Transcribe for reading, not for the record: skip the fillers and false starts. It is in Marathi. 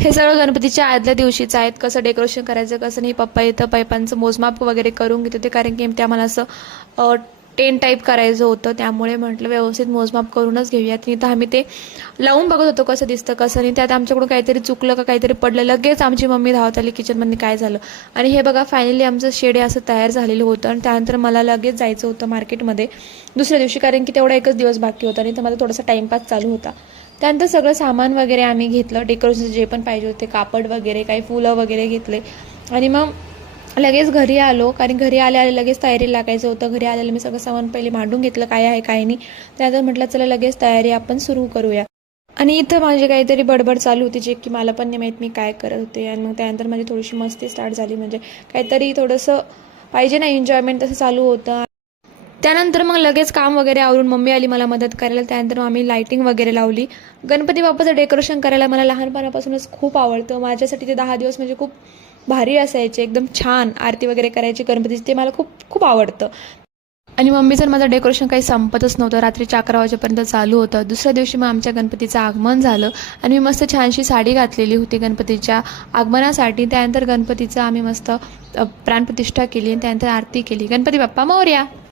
हे सगळं गणपतीच्या आदल्या दिवशीचं आहेत. कसं डेकोरेशन करायचं कसं नाही, पप्पा इथं पाईपांचं मोजमाप वगैरे करून घेत होते, कारण की ते आम्हाला असं टेंट टाईप करायचं होतं. त्यामुळे म्हटलं व्यवस्थित मोजमाप करूनच घेऊयात. इथं आम्ही ते लावून बघत होतो कसं दिसतं कसं नाही. त्यात आमच्याकडून काहीतरी चुकलं का काहीतरी पडलं, लगेच आमची मम्मी धावत आली किचनमध्ये काय झालं. आणि हे बघा फायनली आमचं शेड असं तयार झालेलं होतं. आणि त्यानंतर मला लगेच जायचं होतं मार्केटमध्ये दुसऱ्या दिवशी, कारण की तेवढा एकच दिवस बाकी होता आणि तर मला थोडासा टाईमपास चालू होता. त्यानंतर सगळं सामान वगैरे आम्ही घेतलं, डेकोरेशनचे जे पण पाहिजे होते, कापड वगैरे काही फुलं वगैरे घेतले. आणि मग लगेच घरी आलो, कारण घरी आले लगेच तयारी लागायचं होतं. घरी आलेलं मी सगळं सामान पहिले मांडून घेतलं काय आहे काय नाही. त्यानंतर म्हटलं चला लगेच तयारी आपण सुरू करूया. आणि इथं माझी काहीतरी बडबड चालू होती, जे की मला पण नाही माहीत मी काय करत होते. आणि मग त्यानंतर माझी थोडीशी मस्ती स्टार्ट झाली, म्हणजे काहीतरी थोडंसं पाहिजे ना एन्जॉयमेंट, तसं चालू होतं. त्यानंतर मग लगेच काम वगैरे आवरून मम्मी आली मला मदत करायला. त्यानंतर मग आम्ही लाईटिंग वगैरे लावली. गणपती बाप्पाचं डेकोरेशन करायला मला लहानपणापासूनच खूप आवडतं. माझ्यासाठी ते 10 दिवस म्हणजे खूप भारी असायचे, एकदम छान आरती वगैरे करायची गणपतीची, ते मला खूप खूप आवडतं. आणि मम्मीचं माझं डेकोरेशन काही संपतच नव्हतं, रात्रीच्या 11 वाजेपर्यंत चालू होतं. दुसऱ्या दिवशी मग आमच्या गणपतीचं आगमन झालं आणि मी मस्त छानशी साडी घातलेली होती गणपतीच्या आगमनासाठी. त्यानंतर गणपतीचं आम्ही मस्त प्राणप्रतिष्ठा केली आणि त्यानंतर आरती केली. गणपती बाप्पा मोरया.